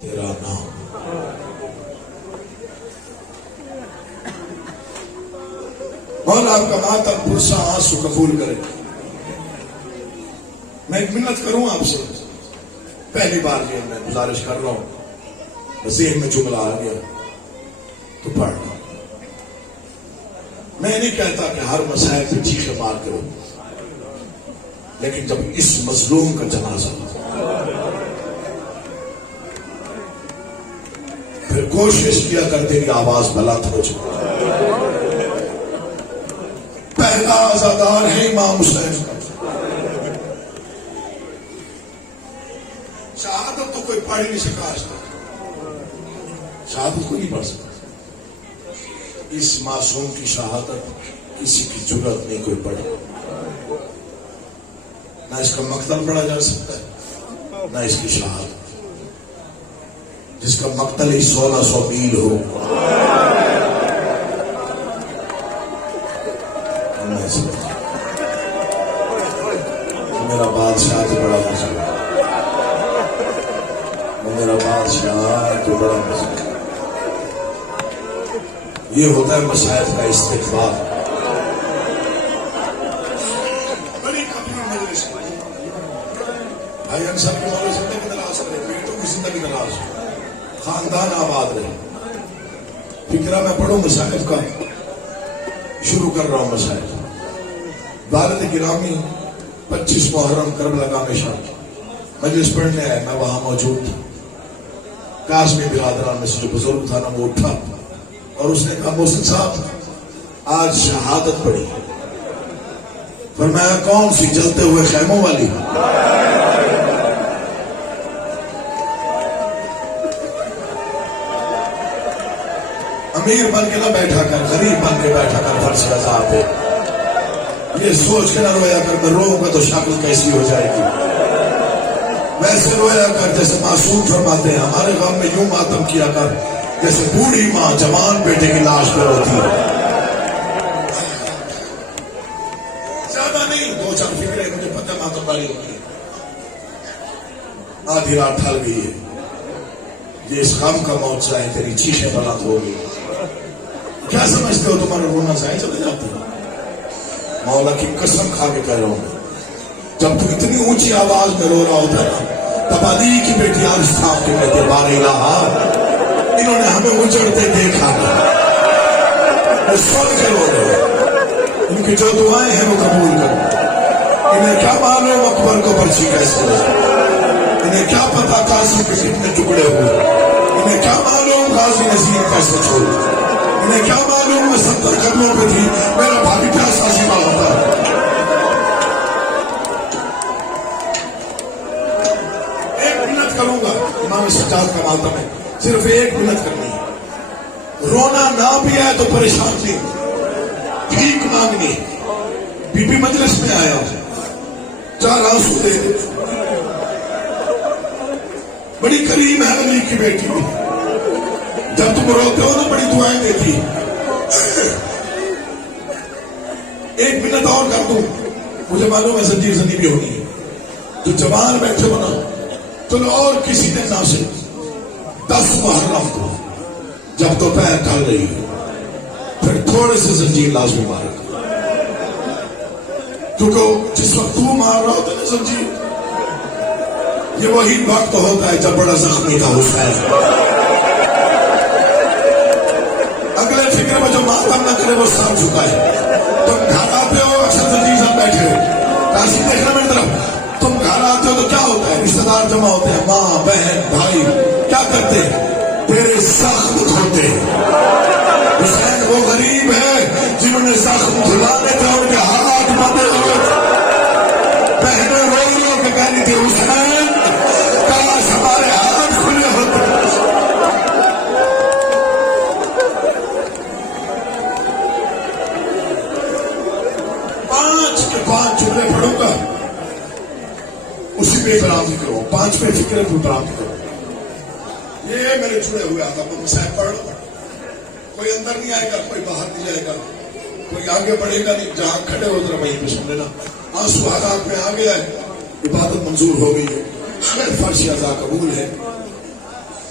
تیرا نام مولا آپ کا ماتم پرسا آنسو قبول کرے. میں ایک منت کروں آپ سے، پہلی بار یہ میں گزارش کر رہا ہوں، ذہن میں جملہ آ گیا تو پڑھ. میں نہیں کہتا کہ ہر مسائل پہ چیخ مار کرو، لیکن جب اس مظلوم کا جنازہ پھر کوشش کیا کر تیری آواز بلند ہو جائے. پہلا عزادار ہے امام حسین کا. شہادت تو کوئی پڑھ نہیں سکا آج تک، شہادت کوئی نہیں پڑھ سکا. اس معصوم کی شہادت کسی کی جرات نہیں کوئی پڑھے. نہ اس کا مقتل پڑھا جا سکتا ہے نہ اس کی شہادت. جس کا مقتل ہی 1600 میل ہو، میرا بادشاہ تو بڑا مزہ، میرا بادشاہ تو بڑا مزہ. یہ ہوتا ہے مسائل کا استقبال. بڑی کمپنی مجلس بھائی انصر کی مولوی زندگی تلاش کرے، بیٹوں کی زندگی تلاش کرے، خاندان آباد رہے. فکرہ میں پڑھوں مسائل کا، شروع کر رہا ہوں مسائل. والد گرامی 25 محرم کربلا کا ہمیشہ مجلس پڑھنے آئے، میں وہاں موجود تھا. قاسمی برادران میں سے جو بزرگ تھا نا وہ اٹھا اور اس نے کہا محسن صاحب آج شہادت پڑھی. فرمایا کون سی؟ جلتے ہوئے خیموں والی. امیر بن کے نہ بیٹھا کر، غریب بن کے بیٹھا کر فرش رضا پہ. یہ سوچ کے نہ رویا کر میں روؤں گا تو شکل کیسی ہو جائے گی. ویسے رویا کر جیسے معصوم فرماتے ہیں، ہمارے غم میں یوں ماتم کیا کر جیسے بوڑھی ماں جوان بیٹے کی لاش پر ہوتی ہے. زیادہ نہیں، 2-4 فکریں مجھے پتہ ماتم والی ہوتی ہے. آدھی رات ڈھل گئی ہے، یہ اس غم کا موت ہے، تیری چیخیں بلند ہو گئی. کیا سمجھتے ہو تمہارا رونا ضائع چلے جاتے ہیں؟ مولا کی قسم کھا کے کہہ رہا ہوں، جب تو اتنی اونچی آواز میں رو رہا ہوتا ہے تب علی کی بیٹی عرض صاحب کے کہتے بار الہ انہوں نے ہمیں اجڑتے دیکھا، وہ سن کے رو رہے. ان کی جو دعائیں ہیں وہ قبول کرو. انہیں کیا معلوم اکبر کو پرچی کیسے لگی، انہیں کیا پتا قاسم کے کتنے ٹکڑے ہوئے، انہیں کیا معلوم غازی نذیر کیسے چھوڑی، انہیں کیا معلوم میں 70 قدموں پہ تھی میرا بھائی پیاسا سیما ہوتا. ایک منٹ کروں گا، امام سجاد کا ماتم ہے، صرف 1 منٹ کرنی ہے. رونا نہ بھی آئے تو پریشان نہیں، بھیک مانگنی. بی بی مجلس میں آیا 4 آنسو دے دے. بڑی کریم ہے علی کی بیٹی بھی، جب تم روتے ہو تو بڑی دعائیں دیتی. 1 منٹ اور کر دوں، مجھے معلوم ہے زنجیر زنی بھی ہونی ہے. جو جوان بیٹھے ہو نا، چلو اور کسی دن نہ سے 10 محرم کو جب تو پیر ڈھل رہی ہے پھر تھوڑے سے زنجیر لازمی مارے گا. کیونکہ جس وقت تو مار رہا ہوتا ہے نا زنجیر، یہ وہی وقت ہوتا ہے جب بڑا زخمی تھا حسین. اگلے فکر میں جو ماتم نہ کرے وہ سر جھکائے. تم گھر آتے ہو اکثر زنجیر سے بیٹھے ہو، کاسی دیکھنا میری طرف. تم گھر آتے ہو تو کیا ہوتا ہے؟ رشتہ دار جمع ہوتے ہیں، ماں بہن بھائی کیا کرتے ہیں؟ تیرے زخم دھوتے. حسین وہ غریب ہے جنہوں نے زخم دھلانے تھے، ان کے حالات بندے ہوئے. بہنیں رو رو کے کہہ رہی تھی حسین کاش ہمارے ہاتھ کھلے ہوتے. پانچ کے 5 جملے پڑھوں گا، اسی پہ برآمدی کرو. 5 پہ فکر پہ برآمدی کرو. یہ میرے چھڑے ہوئے آتا ہوں مسائل پڑھ لو. کوئی اندر نہیں آئے گا، کوئی باہر نہیں جائے گا، کوئی آگے بڑھے گا نہیں. جہاں کھڑے ہو ذرا وہیں پہ سن لینا. آنسو حالات میں آ گیا ہے، عبادت منظور ہو گئی ہے، فرش ادا قبول ہے.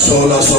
1600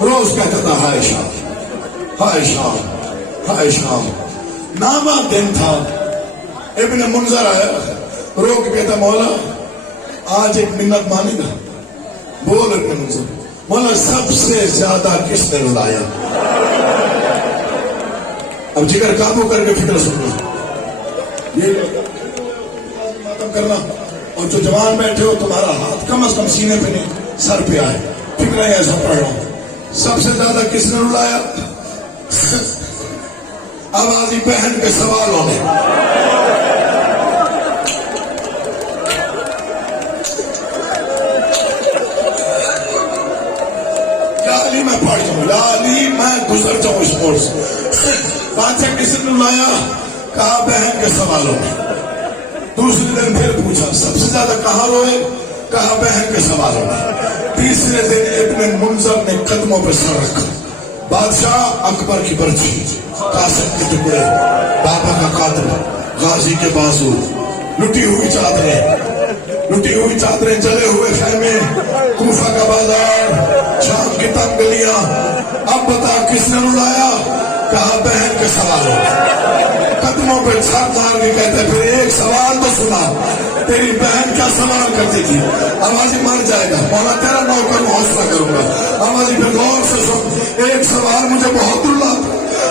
روز کہتا تھا ہائے شام، ہائے شام، ہائے شام۔ نامہ دن تھا، ابن منظر آیا، رو کے کہتا مولا آج ایک منت مانے گا؟ بول ابن منظر، مولا سب سے زیادہ کس نے رلایا؟ اب جگر قابو کر کے فکر سنو، یہ ماتم کرنا، اور جو جوان بیٹھے ہو تمہارا ہاتھ کم از کم سینے پہ نہیں سر پہ آئے، فکر ہے ایسا پڑھ رہا ہوں۔ سب سے زیادہ کس نے رلایا؟ آوازی بہن کے سوالوں نے۔ لالی میں پڑھ جاؤں، لالی میں گزر جاؤں اس موڑ سے۔ بادشاہ کس نے رلایا؟ کہا بہن کے سوالوں نے۔ دوسرے دن پھر پوچھا سب سے زیادہ کہاں روئے؟ کہا بہن کے سوالوں نے۔ تیسرے دن ابن منظر نے قدموں پہ سر رکھا، بادشاہ اکبر کی برچھی، قاسم کے ٹکڑے، بابا کا قاتل، غازی کے بازو، لٹی ہوئی چادریں، جلے ہوئے خیمے، کوفہ کا بازار، شام کی تنگ گلیاں۔ اب بتا کس نے رلایا؟ کہا بہن کے سوالوں نے۔ قدموں پہ چھاپ مار کے کہتے پھر ایک سوال تو سنا، تیری بہن کیا سوال کرتی تھی؟ آوازی مر جائے گا، مولا تیرا نوکر حوصلہ کروں گا۔ آوازی پھر غور سے سن، ایک سوال مجھے بہت رلا۔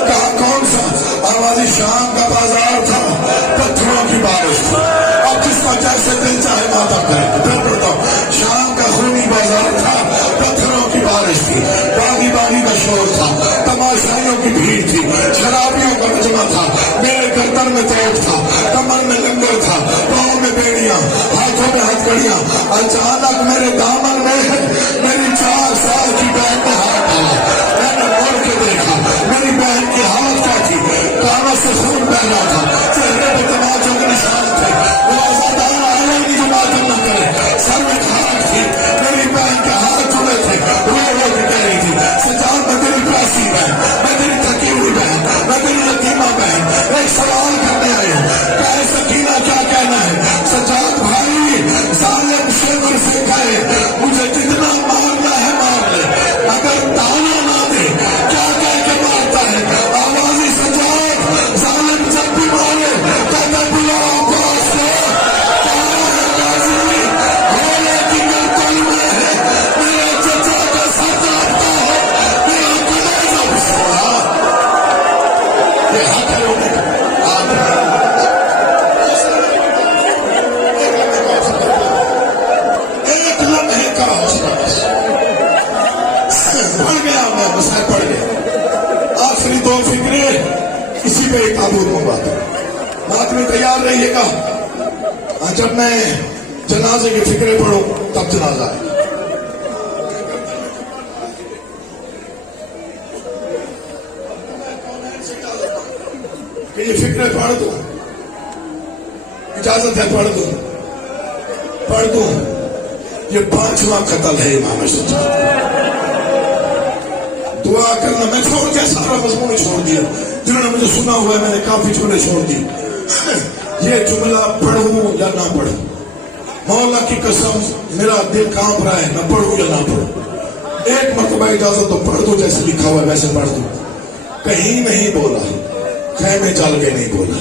کہا کون سا؟ آوازی شام کا بازار تھا، پتھروں کی بارش تھی، اب جس کا جیسے دل چاہے ماتم کرے۔ پھر پڑھتا ہوں، شام کا خونی بازار تھا، پتھروں کی بارش تھی، باغی باغی کا شور تھا، تماشائیوں کی بھیڑ تھی، شرابیوں کا مجمع تھا، میرے گردن میں توپ تھا، کمر میں لنگر تھا، پاؤں میں بیڑیاں، ہاتھوں میں ہتھکڑیاں۔ اچانک میرے دامن میں میری 4 سال کی بہن نے ہاتھ ڈالا، میں نے مڑ کے دیکھا، میری بہن کی حالت کیا تھی؟ کانوں سے خون بہ رہا تھا، چہرے پہ تماچوں کے نشان تھے، روزادار آیا نہیں جو ماتم نہ کرے، سر میں کھارک تھی، میری بہن کے ہاتھ جڑے تھے، رو رو کے کہہ رہی تھی سجاد میں تیری پیاسی بہن، میں تیری تھکی ہوئی بہن، میں تیری یتیمہ بہن، ایک سوال کرنے آئی ہوں، کہے سکینہ کیا کہنا ہے؟ سجاد بھائی ظالم شیور سے کہے مجھے جتنا مارنا ہے مار لے، اگر تانا نہ دے کیا کہہ کے مارتا ہے؟ آوازی سجاد ظالم جب بھی مارے کہتا بلا عباس سے، کہاں ہے غازی؟ بھولے کی گردن میں ہے، میرے چچا کا سر کاٹتا ہے، میرا کلیجہ بسرا۔ یہ حق ہے ہونے کا، ایک لمحے کا حوصلہ بس، پڑھ گیا میں، مسئلہ پڑھ گیا۔ آخری 2 فکریں اسی پہ ایک تابوت منگواتا ہوں، بات میں تیار رہیے گا۔ جب میں جنازے کی فکریں پڑھوں تب جنازہ آئے گا۔ کہ یہ فکریں پڑھ دوں، اجازت ہے پڑھ دوں۔ یہ 5واں قتل ہے امام سجاد۔ دعا کرنا، میں چھوڑ دیا سارا مضمون چھوڑ دیا، جنہوں نے مجھے سنا ہوا ہے میں نے کافی جملے چھوڑ دی۔ یہ جملہ پڑھوں یا نہ پڑھوں، مولا کی قسم میرا دل کانپ رہا ہے، میں پڑھوں یا نہ پڑھوں۔ ایک مرتبہ اجازت تو پڑھ دو، جیسے لکھا ہوا ہے ویسے پڑھ دو۔ کہیں نہیں بولا، خیمے چل کے نہیں بولا،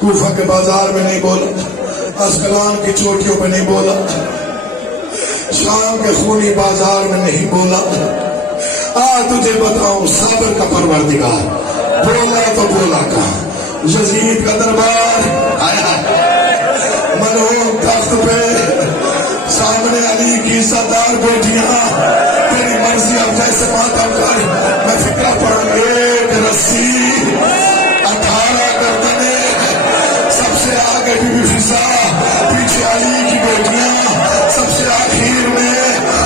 کوفہ کے بازار میں نہیں بولا، اسکلان کی چوٹیوں پہ نہیں بولا، شام کے خونی بازار میں نہیں بولا۔ تجھے بتاؤں صابر کا پروردگار بولا تو بولا کہاں؟ یزید کا دربار آیا، منہوم تخت پہ، سامنے علی کی سردار بیٹیاں، تیری مرضی اب جیسے ماتم کر۔ میں فکرہ پڑھ، ایک رسی 18 گردنے، سب سے آگے بی بی فضا، پیچھے علی کی بیٹیاں، سب سے آخر میں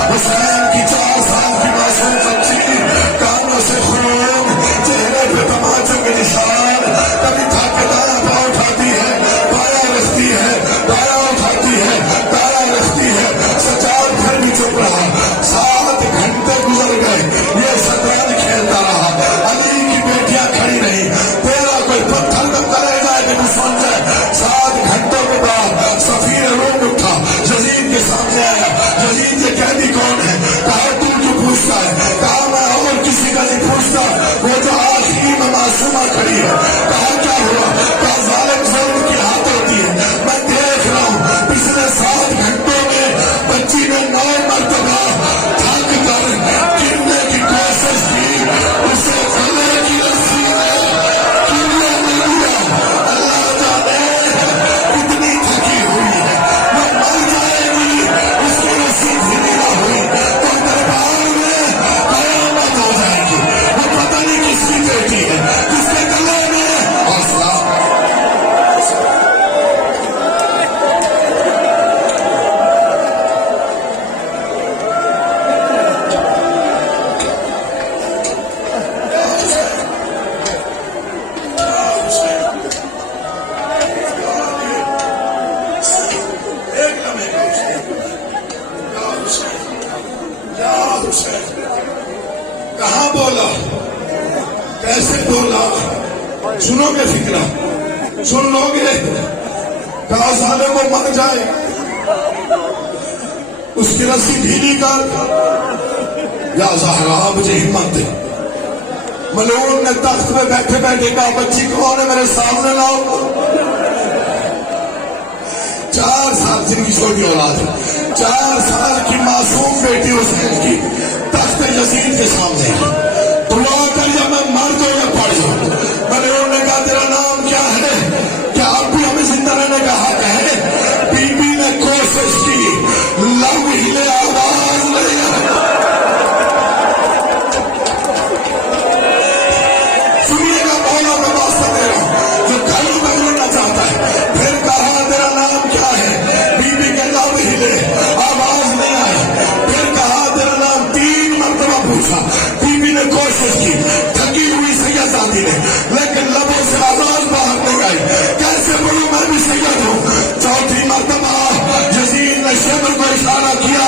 حسین کی 4 سال کی معصوم بچی، کانوں سے خون، چہرے پہ تماچوں کے نشان، کبھی تھا کے دایا پاؤں اٹھاتی ہے، بایا رکھتی ہے، دایا اٹھاتی ہے، دایا رکھتی ہے۔ سجاد پھر بھی چپ رہا، 7 گھنٹے گزر گئے، یہ شطرنج کھیلتا رہا، علی کی بیٹیاں کھڑی رہی، تیرا کوئی پتھر کا کرے جائے کہ سن جائے۔ 7 گھنٹوں کے بعد سفیر روم اٹھا، یزید کے سامنے آیا، یزید یہ قیدی کون ہے؟ کہا تو جو پوچھتا ہے؟ کہا میں ہے. کہا کیا ہوا؟ کہا ظالم ظلم کی ہاتھ ہوتی ہے. میں دیکھ رہا ہوں پچھلے 7 گھنٹوں میں بچی نے 9 مرتبہ تھک کر گرنے کی کوشش کی. اسے گلے کی رسی نے گرنے نہیں دیا. اللہ جانے کتنی تھکی ہوئی ہے، وہ مر جائے گی، اس کی رسی ڈھیلی نہ ہوئی تو دربار میں قیامت ہو جائے گی. وہ پتہ نہیں کس کی بیٹی ہے جس کے گلے میں حوصلہ. کہاں بولا، کیسے بولا، سنو گے فکرہ، سن لو گے. کہا ظالم وہ مر جائے، اس کی رسی ڈھیلی کر. یا زہرا مجھے ہمت دے. ملعون نے تخت پہ بیٹھے بیٹھے کہا بچی کون ہے میرے سامنے لاؤ. 4 سال جن کی چھوٹی اولاد ہے، 4 سال کی معصوم بیٹی حسین کی تخت یزید کے سامنے دعا کر یا میں مر جاؤں یا پڑ جاؤں. ملعون نے کہا تیرا نام کیا ہے؟ کیا اب بھی ہمیں زندہ رہنے کا حق ہے؟ بی بی نے کوشش کی، لب ہلے، آواز نہیں آئی. سنیے گا، مولا میں واسطہ دے رہا ہوں جو گھروں میں لڑنا چاہتا ہے. پھر کہا تیرا نام کیا ہے؟ بی بی کے لب ہلے، آواز نہیں آئی. پھر کہا تیرا نام، 3 مرتبہ پوچھا. بی بی نے کوشش کی، تھکی ہوئی سیدزادی نے، لیکن لبوں سے آواز باہر نہیں آئی. کیسے بولوں میں بھی سید ہوں. 4تھی مرتبہ یزید نے شمر کو اشارہ کیا.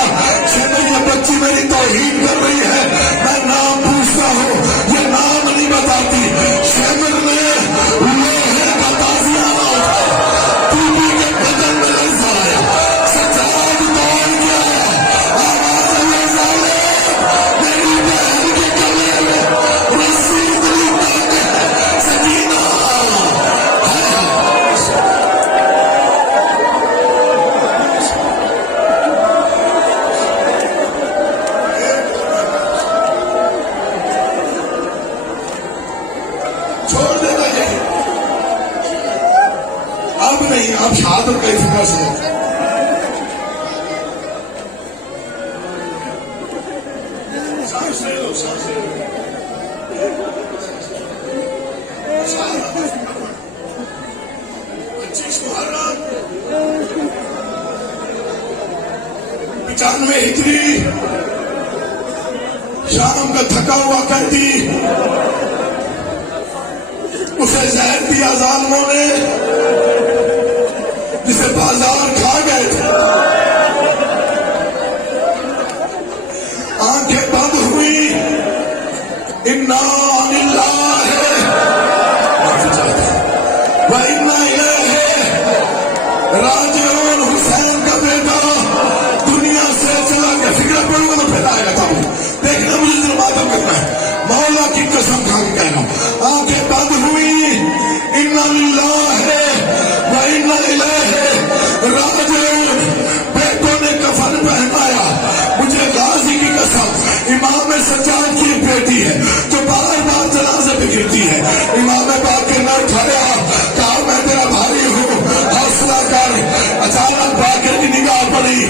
شمر یہ بچی میری توہین کر رہی ہے، میں نام پوچھتا ہوں یہ نام نہیں بتاتی. شمر نے لوہے کا تازیانہ اٹھایا، بی بی کے بدن میں لرزہ آیا، سجاد دوڑ گیا. آواز آئی ظالم میری بہن کے گلے میں رسی اتنی تک ہے. سکینہ چھوڑ دیتا ہے. اب نہیں، اب شہادت کا فکر سنو. سانس لے لو، سانس لے لو. پچیس محرم 95 ہجری، شام کا تھکا ہوا قیدی، اسے زہر دیا ظالموں نے جسے بازار کھا گئے تھے. آنکھیں بند ہوئی. انا للہ و انا الیہ راجعون. حسین کا بیٹا دنیا سے چلا گیا. فکر پڑوں گا تو پھر آئے گا. دیکھنا مجھے ذرا معلوم کرنا ہے. مولا کی قسم کھا کے کہہ رہا ہوں، آنکھیں بند ہوئی. انا للہ و انا الیہ راجعون. بیٹوں نے کفن پہنایا. مجھے غازی کی قسم، امام سجاد کی بیٹی ہے جو بار بار جنازے پہ گرتی ہے. امام باقر نے اٹھایا، کہا میں تیرا بھائی ہوں، حوصلہ کر. اچانک باقر کی نگاہ پڑی.